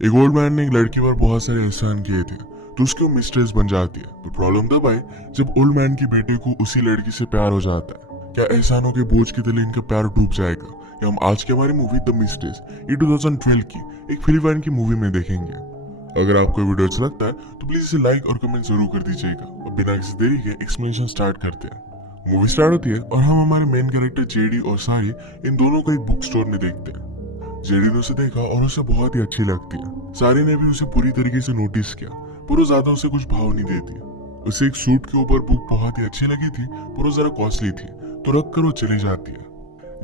एक old man ने एक लड़की पर बहुत सारे एहसान किए थे तो उसकी वो मिस्ट्रेस बन जाती है। तो प्रॉब्लम तब आई जब ओल्ड मैन के बेटे को उसी लड़की से प्यार हो जाता है। क्या एहसानों के बोझ के तले इनका प्यार डूब जाएगा? या हम आज की हमारी मूवी द मिस्ट्रेस ये 2012 की एक फिलीपाइन की मूवी में देखेंगे। अगर आपको वीडियो अच्छा लगता है तो प्लीज इसे लाइक और कमेंट जरूर कर दीजिएगा। अब बिना किसी देरी के एक्सप्लेनेशन स्टार्ट करते हैं। मूवी स्टार्ट होती है और हम हमारे मेन कैरेक्टर जेडी और सारी इन दोनों को एक बुक स्टोर में देखते हैं। जेडी ने उसे देखा और उसे बहुत ही अच्छी लगती है। सारी ने भी उसे पूरी तरीके से नोटिस किया पर वो ज्यादा उसे कुछ भाव नहीं देती। उसे एक सूट के ऊपर बुक बहुत ही अच्छी लगी थी पर वो जरा कॉस्टली थी तो रख कर वो चली जाती है।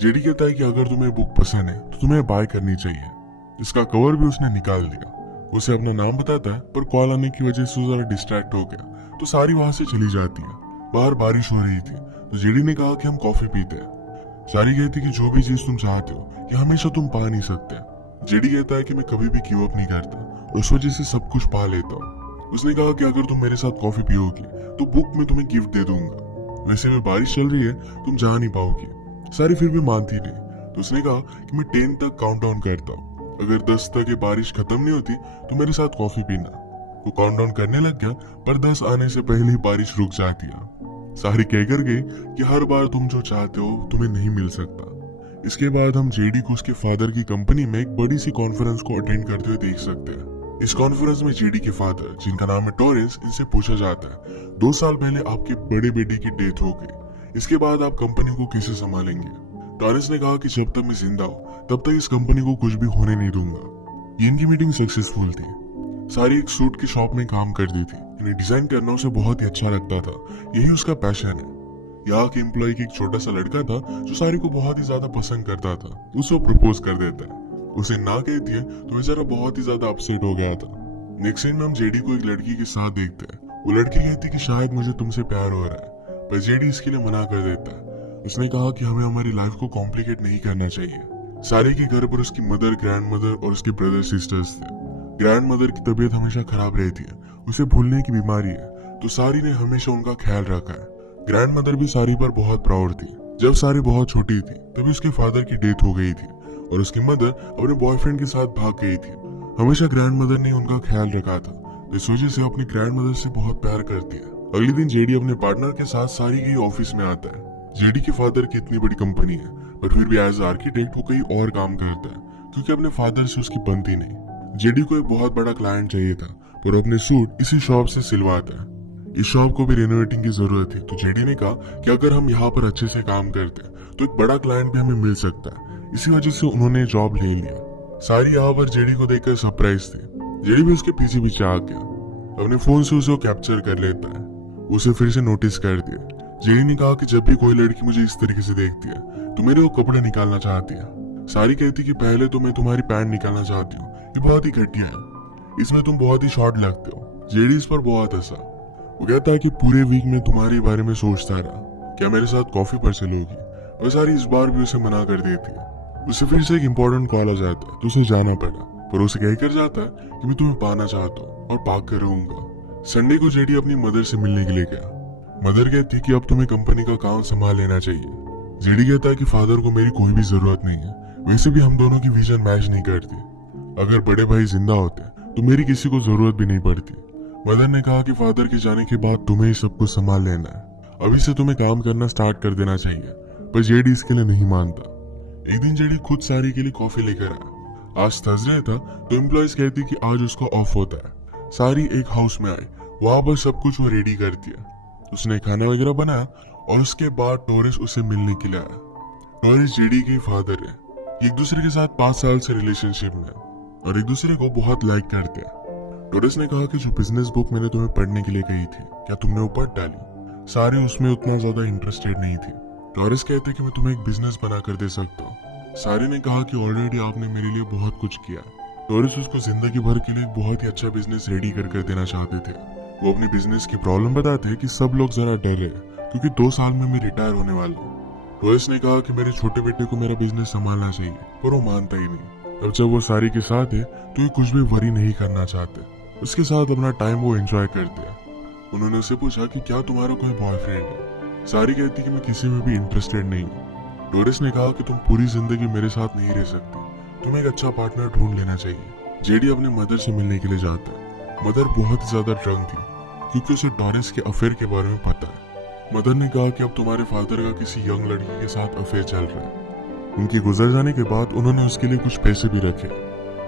जेडी कहता है कि अगर तुम्हें बुक पसंद है तो तुम्हें बाय करनी चाहिए। इसका कवर भी उसने निकाल दिया। उसे अपना नाम बताता है पर कॉल आने की वजह से वो जरा डिस्ट्रैक्ट हो गया तो सारी वहां से चली जाती है। बाहर बारिश हो रही थी तो जेडी ने कहा कि हम कॉफी पीते हैं। सारी कहती कि जो भी चीज तुम चाहते हो ये हमेशा तुम पा नहीं सकते। जेडी कहता है कि मैं कभी भी गिव अप नहीं करता और उस वजह से सब कुछ पा लेता हूँ। उसने कहा कि अगर तुम मेरे साथ कॉफी पियोगी तो बुक में तुम्हें गिफ्ट दे दूंगा। वैसे भी बारिश चल रही है तुम जा नहीं पाओगी। सारी फिर भी मानती नहीं तो उसने कहा कि मैं 10 तक काउंट डाउन करता हूँ। अगर 10 तक ये बारिश खत्म नहीं होती तो मेरे साथ कॉफी पीना। वो काउंट डाउन करने लग गया पर 10 आने से पहले ही बारिश रुक जाती है। सारी कहकर गई कि हर बार तुम जो चाहते हो तुम्हें नहीं मिल सकता। इसके बाद हम जेडी को उसके फादर की कंपनी में एक बड़ी सी कॉन्फ्रेंस को अटेंड करते हुए देख सकते हैं। इस कॉन्फ्रेंस में जेडी के फादर जिनका नाम है टॉरेंस इनसे पूछा जाता है 2 साल पहले आपके बड़े बेटे की डेथ हो गई, इसके बाद आप कंपनी को कैसे संभालेंगे? टॉरेंस ने कहा कि जब तक मैं जिंदा हूँ तब तक इस कंपनी को कुछ भी होने नहीं दूंगा। ये इनकी मीटिंग सक्सेसफुल थी। सारी एक सूट की शॉप में काम करती थी। इन्हें डिजाइन करना उसे बहुत ही अच्छा लगता था, यही उसका पैशन है। यहाँ के एम्प्लॉय की एक छोटा सा लड़का था जो सारी को बहुत ही ज्यादा पसंद करता था। उसे प्रपोज कर देता है। उसे ना कहती है तो बेचारा बहुत ही ज्यादा अपसेट हो गया था। नेक्स्ट सीन में हम जेडी को एक लड़की के साथ देखते हैं। वो लड़की कहती है कि शायद मुझे तुमसे प्यार हो रहा है पर जेडी इसके लिए मना कर देता है। उसने कहा कि हमें हमारी लाइफ को कॉम्प्लिकेट नहीं करना चाहिए। सारी के घर पर उसकी मदर, ग्रैंड मदर और उसके ब्रदर सिस्टर्स थे। ग्रैंड मदर की तबीयत हमेशा खराब रहती है, उसे भूलने की बीमारी है तो सारी ने हमेशा उनका ख्याल रखा है। ग्रैंड मदर भी सारी पर बहुत प्राउड थी। जब सारी बहुत छोटी थी तभी उसके फादर की डेथ हो गई थी और उसकी मदर अपने बॉयफ्रेंड के साथ भाग गई थी। हमेशा ग्रैंड मदर ने उनका ख्याल रखा था, इस वजह से अपनी ग्रैंड मदर से बहुत प्यार करती है। अगले दिन जेडी अपने पार्टनर के साथ सारी के ऑफिस में आता है। जेडी के फादर की इतनी बड़ी कंपनी है पर फिर भी एज आर्किटेक्ट वो कहीं और काम करता है क्योंकि अपने फादर से उसकी बनती नहीं। जेडी को एक बहुत बड़ा क्लाइंट चाहिए था पर अपने सूट इसी शॉप से सिलवाता है। इस शॉप को भी रेनोवेटिंग की जरूरत थी तो जेडी ने कहा कि अगर हम यहाँ पर अच्छे से काम करते हैं तो एक बड़ा क्लाइंट भी हमें मिल सकता है। इसी वजह से उन्होंने जॉब ले लिया। सारी यहाँ पर जेडी को देखकर सरप्राइज थी। जेडी भी उसके पीछे पीछे आ गया। अपने फोन से उसे कैप्चर कर लेता है। उसे फिर से नोटिस कर दिया। जेडी ने कहा कि जब भी कोई लड़की मुझे इस तरीके से देखती है तो मेरे वो कपड़े निकालना चाहती है। सारी कहती कि पहले तो मैं तुम्हारी पैंट निकालना चाहती हूँ, ये बहुत ही घटिया है, इसमें तुम बहुत ही शॉर्ट लगते हो। जेडी इस पर बहुत हंसा। वो कहता है कि पूरे वीक में तुम्हारे बारे में सोचता रहा, क्या मेरे साथ कॉफी पर चलोगी? और सारी इस बार भी उसे मना कर देती है। उसे फिर से एक इम्पोर्टेंट कॉल आ जाता है तो उसे जाना पड़ा पर उसे कहकर जाता है कि मैं तुम्हें पाना चाहता हूँ और पाक कर रहूंगा। संडे को जेडी अपनी मदर से मिलने के लिए गया। मदर कहती कि अब तुम्हें कंपनी का काम संभाल लेना चाहिए। जेडी कहता है कि फादर को मेरी कोई भी जरूरत नहीं है, वैसे भी हम दोनों की विजन मैच नहीं करती। अगर बड़े भाई जिंदा होते तो मेरी किसी को जरूरत भी नहीं पड़ती। मदर ने कहा कि फादर के जाने के बाद तुम्हें ही सब कुछ संभाल लेना है, अभी से तुम्हें काम करना स्टार्ट कर देना चाहिए। पर जेडी इसके लिए नहीं मानता। एक दिन जेडी खुद सारी के लिए कॉफी लेकर आया। आज थर्सडे था तो एम्प्लॉयज कहती कि आज उसका ऑफ होता है। सारी एक हाउस में आई, वहां पर सब कुछ वो रेडी कर दिया। उसने खाना वगैरह बनाया और उसके बाद टॉरेंस उसे मिलने के लिए आया। टॉरेंस जेडी के फादर है। एक दूसरे के साथ 5 साल से रिलेशनशिप में और एक दूसरे को बहुत लाइक करते हैं। टॉरेंस ने कहा कि जो बिजनेस बुक मैंने तुम्हें पढ़ने के लिए कही थी क्या तुमने वो पढ़ डाली? सारी उसमें उतना ज्यादा इंटरेस्टेड नहीं थी। टॉरेंस कहते कि मैं तुम्हें एक बिजनेस बना कर दे सकता हूँ। सारी ने कहा कि ऑलरेडी आपने मेरे लिए बहुत कुछ किया। टॉरेंस उसको जिंदगी भर के लिए बहुत ही अच्छा बिजनेस रेडी कर देना चाहते थे। वो अपनी बिजनेस की प्रॉब्लम बताते हैं कि सब लोग जरा डर रहे क्योंकि 2 साल में मैं रिटायर होने वाला हूँ। टॉरेंस ने कहा कि मेरे छोटे बेटे को मेरा बिजनेस संभालना चाहिए पर वो मानता ही नहीं। अब जब वो सारी के साथ है तो ये कुछ भी वरी नहीं करना चाहते। उसके साथ अपना टाइम वो एंजॉय करते हैं। उन्होंने उससे पूछा कि क्या तुम्हारा कोई बॉयफ्रेंड है? सारी कहती कि मैं किसी में भी इंटरेस्टेड नहीं हूँ। टॉरेंस ने कहा कि तुम पूरी जिंदगी मेरे साथ नहीं रह सकती, तुम्हें एक अच्छा पार्टनर ढूंढ लेना चाहिए। जेडी अपने मदर से मिलने के लिए जाता है। मदर बहुत ज्यादा ड्रंक थी क्योंकि उसे डॉरिस के अफेयर के बारे में पता है। मदर ने कहा कि अब तुम्हारे फादर का किसी यंग लड़की के साथ अफेयर चल रहा है। उनके गुजर जाने के बाद उन्होंने उसके लिए कुछ पैसे भी रखे।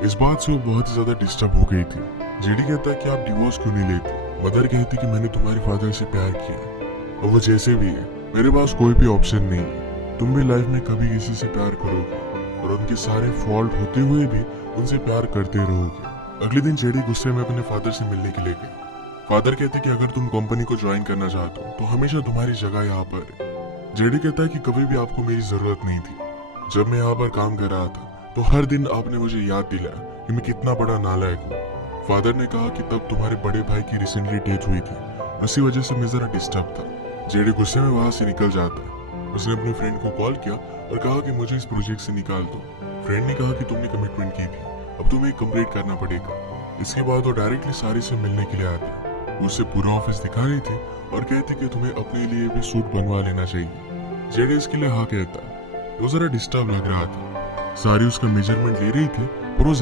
इस बात से वो बहुत ज्यादा डिस्टर्ब हो गई थी। जेडी कहता है कि आप डिवोर्स क्यों नहीं लेते। मदर कहती कि मैंने तुम्हारे फादर से प्यार किया है और वो जैसे भी है मेरे पास कोई भी ऑप्शन नहीं है। तुम भी लाइफ में कभी किसी से प्यार करोगे और उनके सारे फॉल्ट होते हुए भी उनसे प्यार करते रहोगे। अगले दिन जेडी गुस्से में अपने फादर से मिलने के लिए गई। फादर कहते कि अगर तुम कंपनी को ज्वाइन करना चाहते हो तो हमेशा तुम्हारी जगह यहाँ पर है। जेडी कहता है कि कभी भी आपको मेरी जरूरत नहीं थी। जब मैं यहाँ पर काम कर रहा था तो हर दिन आपने मुझे याद दिलाया कि मैं कितना बड़ा नालायक हूँ। फादर ने कहा कि तब तुम्हारे बड़े भाई की रिसेंटली डेथ हुई थी, इसी वजह से मैं जरा डिस्टर्ब था। जेडी गुस्से में वहां से निकल जाता है। उसने अपने फ्रेंड को कॉल किया और कहा कि मुझे इस प्रोजेक्ट से निकाल दो। फ्रेंड ने कहा कि तुमने कमिटमेंट की थी, अब तुम्हें कंप्लीट करना पड़ेगा। इसके बाद वो डायरेक्टली सारी से मिलने के लिए आती है। वो उसे पूरा ऑफिस दिखा रही थी और कहती कि तुम्हें अपने लिए भी सूट बनवा लेना चाहिए। जेडी इसके लिए हाँ कहता है। वो जरा डिस्टर्ब लग रहा था। सारी उसका मेजरमेंट ले रही थी और वो